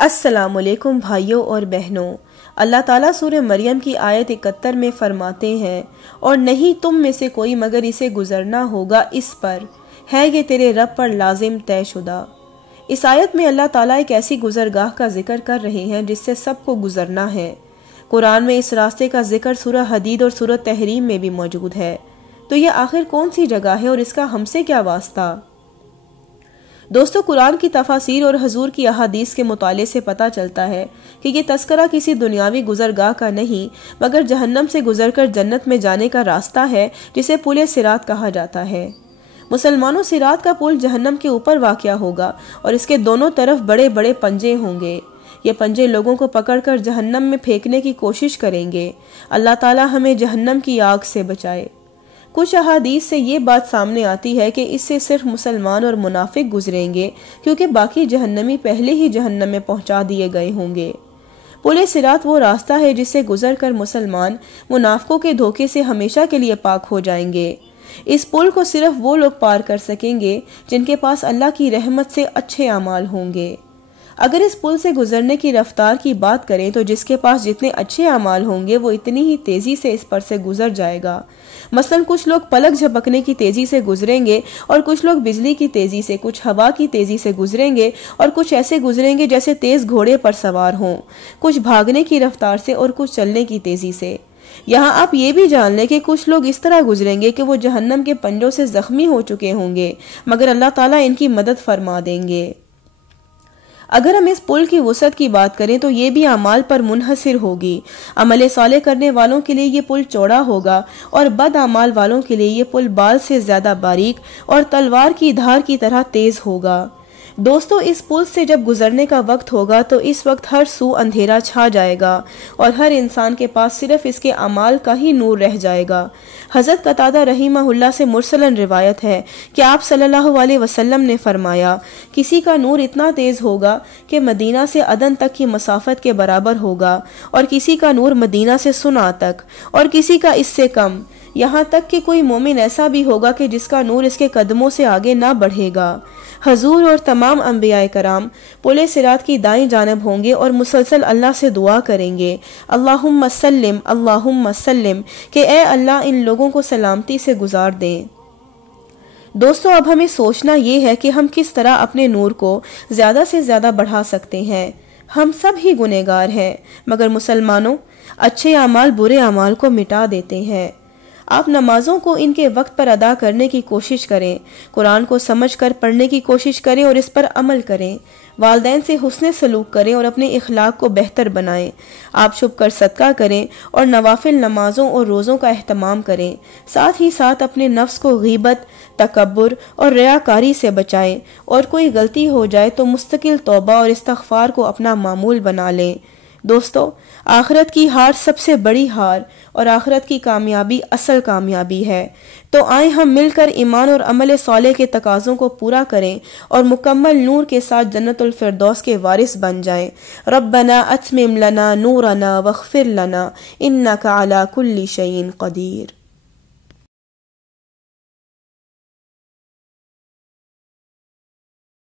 السلام علیکم بھائیوں اور بہنوں، اللہ تعالیٰ سورہ مریم کی آیت 71 میں فرماتے ہیں، اور نہیں تم میں سے کوئی مگر اسے گزرنا ہوگا، اس پر ہے یہ تیرے رب پر لازم طے شدہ۔ اس آیت میں اللہ تعالیٰ ایک ایسی گزرگاہ کا ذکر کر رہے ہیں جس سے سب کو گزرنا ہے۔ قرآن میں اس راستے کا ذکر سورہ حدید اور سورہ تحریم میں بھی موجود ہے۔ تو یہ آخر کون سی جگہ ہے اور اس کا ہم سے کیا واسطہ؟ دوستو، قرآن کی تفاسیر اور حضور کی احادیث کے مطالعے سے پتہ چلتا ہے کہ یہ تذکرہ کسی دنیاوی گزرگاہ کا نہیں مگر جہنم سے گزر کر جنت میں جانے کا راستہ ہے، جسے پل صراط کہا جاتا ہے۔ مسلمانوں، صراط کا پل جہنم کے اوپر واقع ہوگا اور اس کے دونوں طرف بڑے بڑے پنجے ہوں گے۔ یہ پنجے لوگوں کو پکڑ کر جہنم میں پھینکنے کی کوشش کریں گے۔ اللہ تعالیٰ ہمیں جہنم کی آگ سے بچائے۔ کچھ احادیث سے یہ بات سامنے آتی ہے کہ اس سے صرف مسلمان اور منافق گزریں گے، کیونکہ باقی جہنمی پہلے ہی جہنم میں پہنچا دیے گئے ہوں گے۔ پل صراط وہ راستہ ہے جس سے گزر کر مسلمان منافقوں کے دھوکے سے ہمیشہ کے لیے پاک ہو جائیں گے۔ اس پل کو صرف وہ لوگ پار کر سکیں گے جن کے پاس اللہ کی رحمت سے اچھے اعمال ہوں گے۔ اگر اس پل سے گزرنے کی رفتار کی بات کریں تو جس کے پاس جتنے اچھے اعمال ہوں گے وہ اتنی ہی تیزی سے اس پر سے گزر جائے گا۔ مثلا کچھ لوگ پلک جھپکنے کی تیزی سے گزریں گے اور کچھ لوگ بجلی کی تیزی سے، کچھ ہوا کی تیزی سے گزریں گے اور کچھ ایسے گزریں گے جیسے تیز گھوڑے پر سوار ہوں، کچھ بھاگنے کی رفتار سے اور کچھ چلنے کی تیزی سے۔ یہاں آپ یہ بھی جان لیں کہ کچھ لوگ اس طرح گزریں گے کہ وہ جہنم کے پنجوں سے زخمی ہو چکے ہوں گے، مگر اللہ تعالیٰ ان کی مدد فرما دیں گے۔ اگر ہم اس پل کی وسعت کی بات کریں تو یہ بھی اعمال پر منحصر ہوگی۔ عمل صالح کرنے والوں کے لیے یہ پل چوڑا ہوگا اور بد اعمال والوں کے لیے یہ پل بال سے زیادہ باریک اور تلوار کی دھار کی طرح تیز ہوگا۔ دوستو، اس پل سے جب گزرنے کا وقت ہوگا تو اس وقت ہر سو اندھیرا چھا جائے گا اور ہر انسان کے پاس صرف اس کے اعمال کا ہی نور رہ جائے گا۔ حضرت قتادہ رحمہ اللہ سے مرسلاً روایت ہے کہ آپ صلی اللہ علیہ وسلم نے فرمایا، کسی کا نور اتنا تیز ہوگا کہ مدینہ سے عدن تک کی مسافت کے برابر ہوگا، اور کسی کا نور مدینہ سے صنعا تک، اور کسی کا اس سے کم، یہاں تک کہ کوئی مومن ایسا بھی ہوگا کہ جس کا نور اس کے قدموں سے آگے نہ بڑھے گا۔ حضور اور تمام انبیاء کرام پل صراط کی دائیں جانب ہوں گے اور مسلسل اللہ سے دعا کریں گے، اللہم سلم اللہم سلم، کہ اے اللہ ان لوگوں کو سلامتی سے گزار دیں۔ دوستو، اب ہمیں سوچنا یہ ہے کہ ہم کس طرح اپنے نور کو زیادہ سے زیادہ بڑھا سکتے ہیں۔ ہم سب ہی گنہگار ہیں، مگر مسلمانوں، اچھے اعمال برے اعمال کو مٹا دیتے ہیں۔ آپ نمازوں کو ان کے وقت پر ادا کرنے کی کوشش کریں، قرآن کو سمجھ کر پڑھنے کی کوشش کریں اور اس پر عمل کریں، والدین سے حسن سلوک کریں اور اپنے اخلاق کو بہتر بنائیں۔ آپ چھپ کر صدقہ کریں اور نوافل نمازوں اور روزوں کا اہتمام کریں، ساتھ ہی ساتھ اپنے نفس کو غیبت، تکبر اور ریاکاری سے بچائیں، اور کوئی غلطی ہو جائے تو مستقل توبہ اور استغفار کو اپنا معمول بنا لیں۔ دوستو، آخرت کی ہار سب سے بڑی ہار اور آخرت کی کامیابی اصل کامیابی ہے۔ تو آئیں ہم مل کر ایمان اور عمل صالح کے تقاضوں کو پورا کریں اور مکمل نور کے ساتھ جنت الفردوس کے وارث بن جائیں۔ ربنا اتمم لنا نورنا واغفر لنا انک علی کل شیء قدیر۔